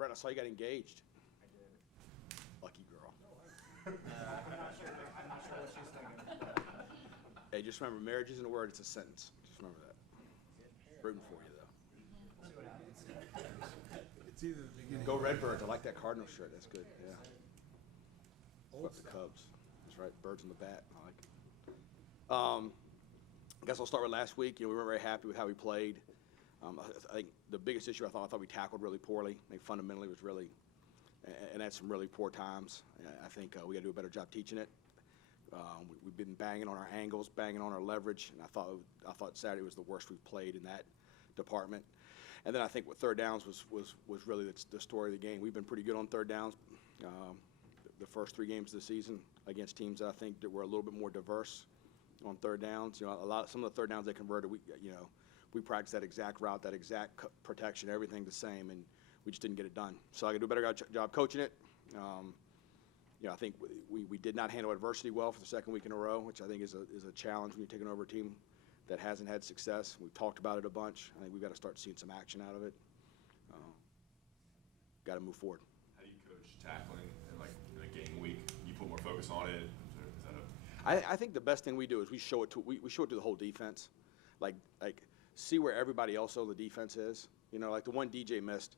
Brett, I saw you got engaged. I did. Lucky girl. I'm not sure what she's thinking. Hey, just remember, marriage isn't a word, it's a sentence. Just remember that. Rooting for you, though. See what happens. It's either the beginning. Go Redbirds. I like that Cardinal shirt. That's good. Yeah. Old Fuck the stuff. Cubs. That's right. Birds on the bat. I like it. I guess I'll start with last week. We weren't very happy with how we played. I think the biggest issue I thought we tackled really poorly. I think fundamentally was really, and had some really poor times. I think we got to do a better job teaching it. We've been banging on our angles, banging on our leverage, and I thought Saturday was the worst we've played in that department. And then I think what third downs was really the story of the game. We've been pretty good on third downs the first 3 games of the season against teams that I think that were a little bit more diverse on third downs. Some of the third downs they converted, we practiced that exact route, that exact protection, everything the same, and we just didn't get it done. So I got to do a better job coaching it. I think we did not handle adversity well for the second week in a row, which I think is a challenge when you're taking over a team that hasn't had success. We've talked about it a bunch. I think we've got to start seeing some action out of it. Got to move forward. How do you coach tackling in a game week? You put more focus on it? Is that I think the best thing we do is we show it to the whole defense, like see where everybody else on the defense is. Like the one DJ missed.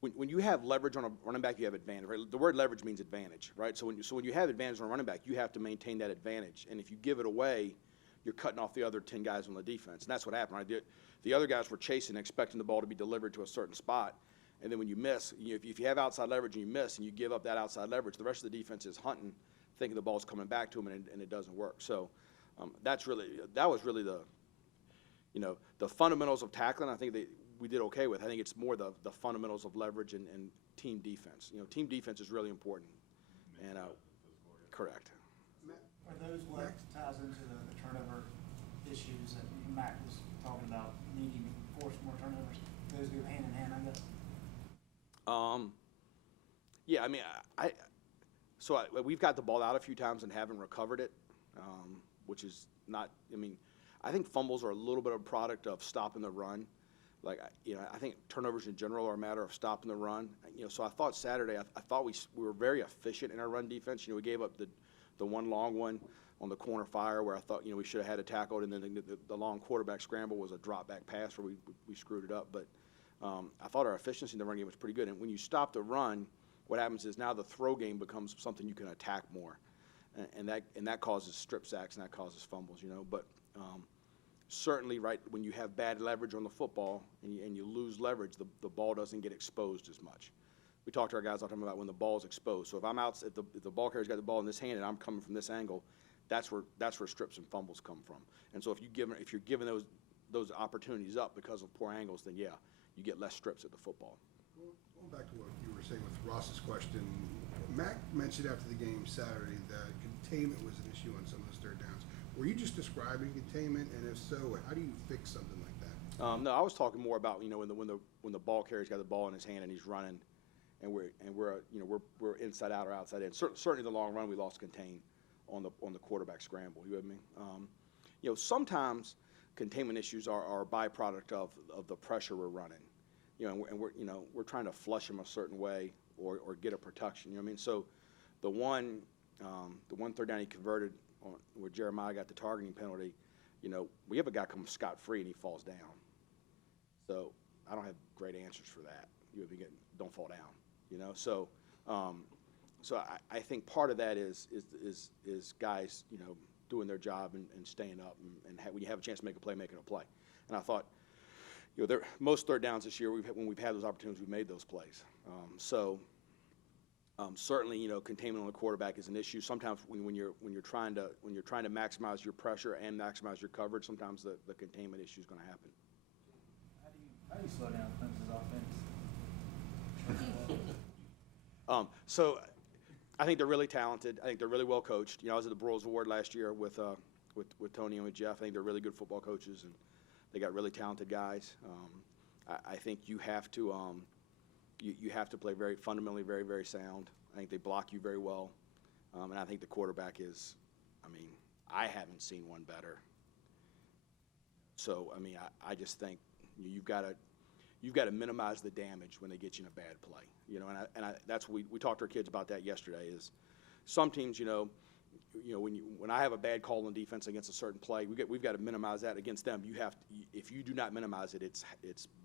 When you have leverage on a running back, you have advantage. Right? The word leverage means advantage, right? So when you have advantage on a running back, you have to maintain that advantage. And if you give it away, you're cutting off the other 10 guys on the defense. And that's what happened. Right? The other guys were chasing, expecting the ball to be delivered to a certain spot. And then when you miss, if you have outside leverage and you miss and you give up that outside leverage, the rest of the defense is hunting, thinking the ball's coming back to them, and it doesn't work. So that was really the fundamentals of tackling. I think we did okay with. I think it's more the fundamentals of leverage and team defense. Team defense is really important. And correct. Are those what ties into the turnover issues that Matt was talking about, needing to force more turnovers? Those go hand in hand, I guess. Yeah, I mean, we've got the ball out a few times and haven't recovered it, which is not. I mean, I think fumbles are a little bit of a product of stopping the run. I think turnovers in general are a matter of stopping the run. So I thought Saturday, I thought we were very efficient in our run defense. We gave up the one long one on the corner fire where I thought, we should have had it tackled, and then the long quarterback scramble was a drop back pass where we screwed it up. But I thought our efficiency in the run game was pretty good. And when you stop the run, what happens is now the throw game becomes something you can attack more, and that causes strip sacks and that causes fumbles. But certainly, right, when you have bad leverage on the football and you lose leverage, the ball doesn't get exposed as much. We talked to our guys all the time about when the ball's exposed. So if I'm out, if the ball carrier's got the ball in this hand and I'm coming from this angle, that's where strips and fumbles come from. And so if you're giving those opportunities up because of poor angles, then yeah, you get less strips at the football. Well, going back to what you were saying with Ross's question, Mac mentioned after the game Saturday that containment was an issue on some of those third downs. Were you just describing containment, and if so, how do you fix something like that? No, I was talking more about when the ball carrier's got the ball in his hand and he's running, and we're inside out or outside in. Certainly, the long run we lost contain on the quarterback scramble. You with me? Sometimes containment issues are a byproduct of the pressure we're running. And we're trying to flush them a certain way or get a protection. You know what I mean? So the one third down he converted where Jeremiah got the targeting penalty, we have a guy come scot-free and he falls down. So I don't have great answers for that. Don't fall down, So I think part of that is guys, doing their job and staying up and when you have a chance to make a play, making a play. And I thought, most third downs this year, when we've had those opportunities, we've made those plays. Certainly, containment on the quarterback is an issue. Sometimes when you're trying to maximize your pressure and maximize your coverage, sometimes the containment issue is going to happen. How do you slow down Clemson's offense? So I think they're really talented. I think they're really well coached. I was at the Broyles Award last year with Tony and with Jeff. I think they're really good football coaches, and they got really talented guys. I think you have to play very fundamentally very, very sound. I think they block you very well, and I think the quarterback is. I haven't seen one better. So I just think you've got you've got to minimize the damage when they get you in a bad play. You know, that's we talked to our kids about that yesterday. Is some teams, when I have a bad call on defense against a certain play, we've got to minimize that against them. If you do not minimize it, it's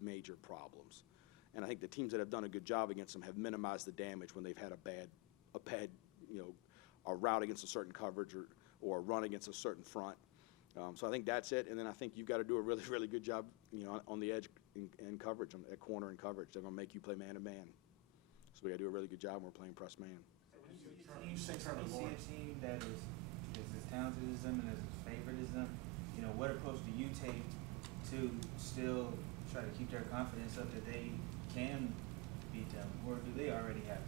major problems. And I think the teams that have done a good job against them have minimized the damage when they've had a bad a route against a certain coverage or a run against a certain front. So I think that's it. And then I think you've got to do a really, really good job, on the edge and coverage, at corner and coverage. They're going to make you play man to man. So we got to do a really good job when we're playing press man. You see a team that is as talented as them and as favored as them, what approach do you take to still try to keep their confidence up that they can beat them, or do they already have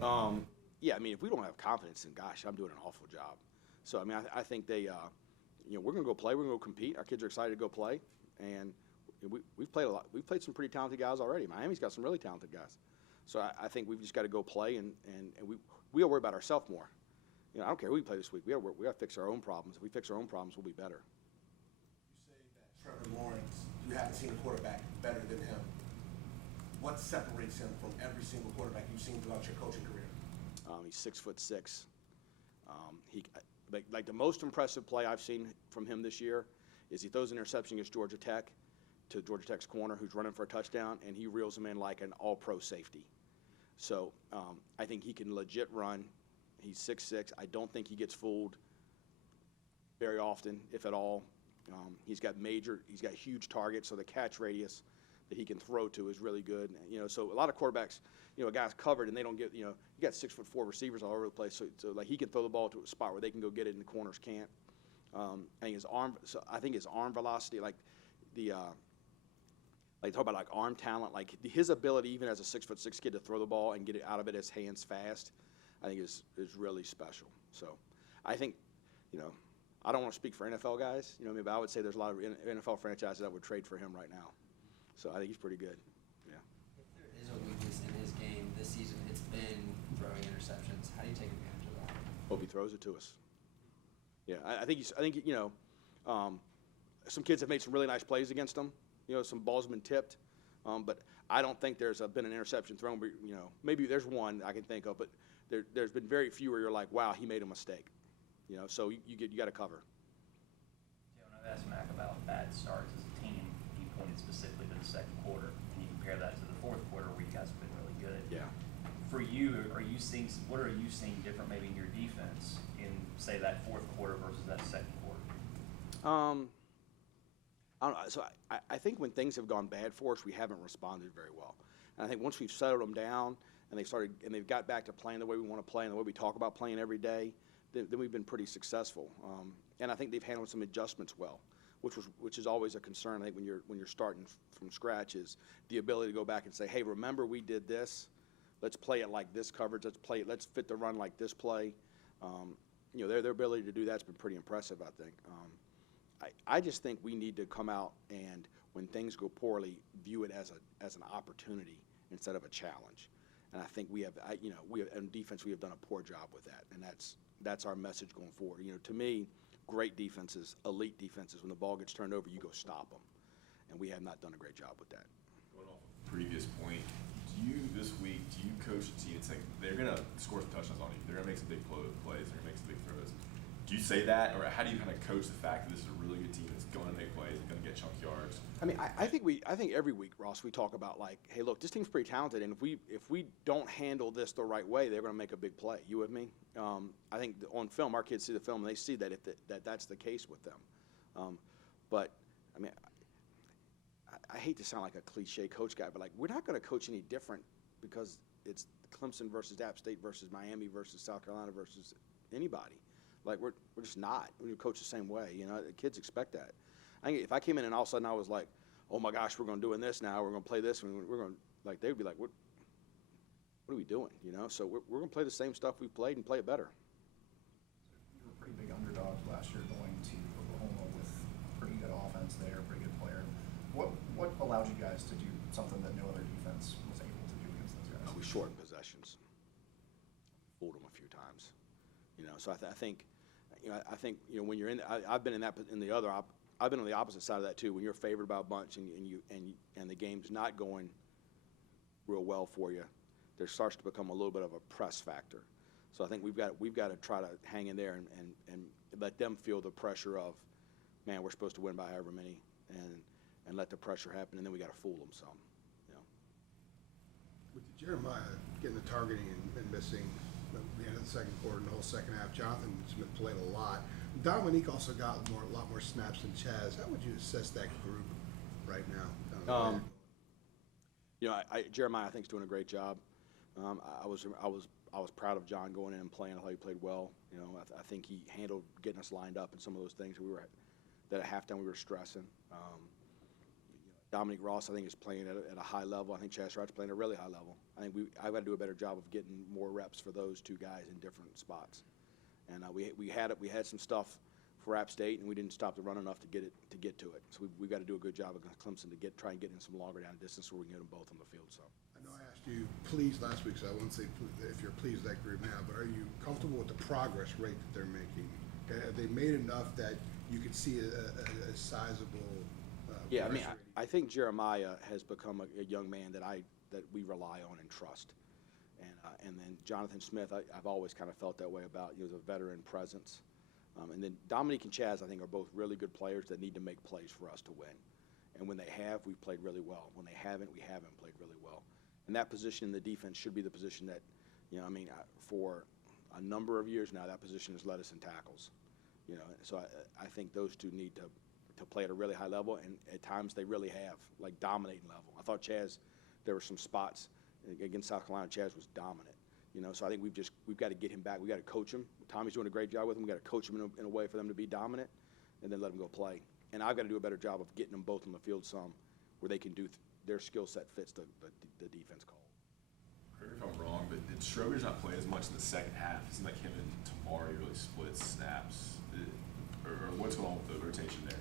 that? Yeah, I mean, if we don't have confidence, then gosh, I'm doing an awful job. So I mean, I think they, we're going to go play, we're going to go compete. Our kids are excited to go play, and we've played a lot. We've played some pretty talented guys already. Miami's got some really talented guys. So I think we've just got to go play, and we got to worry about ourselves more. I don't care who we play this week. We got to fix our own problems. If we fix our own problems, we'll be better. You say that Trevor Lawrence, you haven't seen a quarterback better than him. What separates him from every single quarterback you've seen throughout your coaching career? He's 6'6". Like the most impressive play I've seen from him this year is he throws an interception against Georgia Tech to Georgia Tech's corner, who's running for a touchdown, and he reels him in like an all-pro safety. So I think he can legit run. He's 6'6". I don't think he gets fooled very often, if at all. He's got huge targets, so the catch radius that he can throw to is really good. So a lot of quarterbacks, a guy's covered and they don't get, you got 6'4" receivers all over the place. So like he can throw the ball to a spot where they can go get it and the corners can't. I think his arm velocity, like talk about like arm talent, like his ability even as a 6'6" kid to throw the ball and get it out of his hands fast, I think is really special. So I think, I don't want to speak for NFL guys, but I would say there's a lot of NFL franchises that would trade for him right now. So I think he's pretty good. Yeah. If there is a weakness in his game this season, it's been throwing interceptions. How do you take advantage of that? Hope he throws it to us. Yeah, I think some kids have made some really nice plays against him. Some balls have been tipped, but I don't think there's been an interception thrown. But, maybe there's one I can think of, but there's been very few where you're like, wow, he made a mistake. So you got to cover. Yeah, when I've asked Mac about bad starts as a team, he pointed specifically to the second quarter, and you compare that to the fourth quarter where you guys have been really good. Yeah. For you, what are you seeing different maybe in your defense in, say, that fourth quarter versus that second quarter? I don't know. So I think when things have gone bad for us, we haven't responded very well. And I think once we've settled them down and they've got back to playing the way we want to play and the way we talk about playing every day, then we've been pretty successful. And I think they've handled some adjustments well, which is always a concern. I think when you're starting from scratch is the ability to go back and say, hey, remember we did this. Let's play it like this coverage. Let's fit the run like this play. Their ability to do that's been pretty impressive, I think. I just think we need to come out and, when things go poorly, view it as an opportunity instead of a challenge. And I think we have in defense we have done a poor job with that, and that's our message going forward. To me, great defenses, elite defenses, when the ball gets turned over, you go stop them, and we have not done a great job with that. Going off a previous point, do you coach a team and say they're going to score some touchdowns on you? They're going to make some big plays. They're going to make some big throws. Do you say that, or how do you kind of coach the fact that this is a really good team that's going to make plays and going to get chunk yards? I mean, I think every week, Ross, we talk about like, hey, look, this team's pretty talented, and if we don't handle this the right way, they're going to make a big play. You with me? I think on film, our kids see the film and they see that that's the case with them. But I mean, I hate to sound like a cliche coach guy, but like we're not going to coach any different because it's Clemson versus App State versus Miami versus South Carolina versus anybody. Like we're just not. We coach the same way. The kids expect that. I think if I came in and all of a sudden I was like, oh my gosh, we're going to do this now. We're going to play this, and we're going to like they'd be like, what are we doing? So we're going to play the same stuff we played and play it better. You were pretty big underdogs last year going to Oklahoma with a pretty good offense there, pretty good player. What allowed you guys to do something that no other defense was able to do against those guys? We shortened possessions. Fooled them a few times. So I think when you're in, I've been in the other I've been on the opposite side of that too. When you're favored by a bunch and the game's not going real well for you, there starts to become a little bit of a press factor. So I think we've got to try to hang in there and let them feel the pressure of, man, we're supposed to win by however many, and let the pressure happen, and then we got to fool them some. You know. With Jeremiah getting the targeting and missing at the end of the second quarter and the whole second half, Jonathan Smith played a lot. Dominique also got a lot more snaps than Chaz. How would you assess that group right now? You know, Jeremiah, I think, is doing a great job. I was proud of John going in and playing. I thought he played well. You know, I think he handled getting us lined up and some of those things that at halftime we were stressing. Dominique Ross, I think, is playing at a high level. I think Chaz Wright's playing at a really high level. I think I've got to do a better job of getting more reps for those two guys in different spots. And we had some stuff for App State, and we didn't stop the run enough to get to it. So we've got to do a good job against Clemson to try and get in some longer down distance where we can get them both on the field. So I know I asked you pleased last week, so I won't say if you're pleased with that group now, but are you comfortable with the progress rate that they're making? Okay, have they made enough that you could see a sizable yeah, I mean, progress rate? I think Jeremiah has become a young man that we rely on and trust. And then Jonathan Smith, I've always kind of felt that way about. He was a veteran presence. And then Dominique and Chaz, I think, are both really good players that need to make plays for us to win. And when they have, we've played really well. When they haven't, we haven't played really well. And that position in the defense should be the position that, you know, I mean, for a number of years now, that position has led us in tackles. You know, so I think those two need to play at a really high level, and at times they really have, like dominating level. I thought Chaz, there were some spots against South Carolina, Chaz was dominant. You know, so I think we've got to get him back. We've got to coach him. Tommy's doing a great job with him. We've got to coach him in a way for them to be dominant, and then let them go play. And I've got to do a better job of getting them both on the field some, where they can do their skill set fits the defense call. Correct me if I'm wrong, but did Schroeder's not play as much in the second half? It seemed like him and Tamari really split snaps. Or what's going on with the rotation there?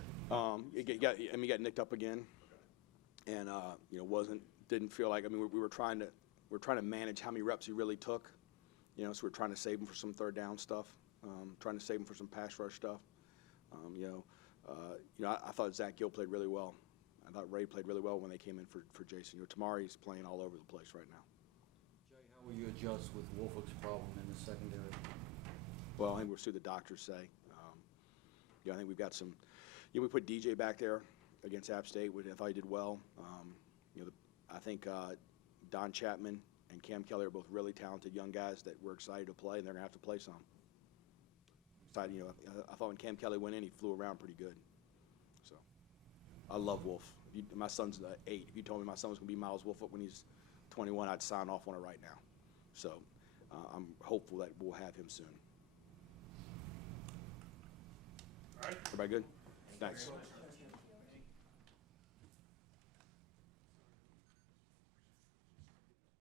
He got nicked up again, and you know, didn't feel like. I mean, we're trying to manage how many reps he really took. You know, so we're trying to save him for some third down stuff, trying to save him for some pass rush stuff. I thought Zach Gill played really well. I thought Ray played really well when they came in for Jason. You know, Tamari's playing all over the place right now. Jay, how will you adjust with Wolford's problem in the secondary? Well, I think we'll see what the doctors say. I think we've got some. We put DJ back there against App State, which I thought he did well. I think Don Chapman and Cam Kelly are both really talented young guys that we're excited to play, and they're going to have to play some. Excited, I thought when Cam Kelly went in, he flew around pretty good. So, I love Wolf. My son's 8. If you told me my son was going to be Miles Wolf when he's 21, I'd sign off on it right now. So, I'm hopeful that we'll have him soon. All right. Everybody good? Thanks.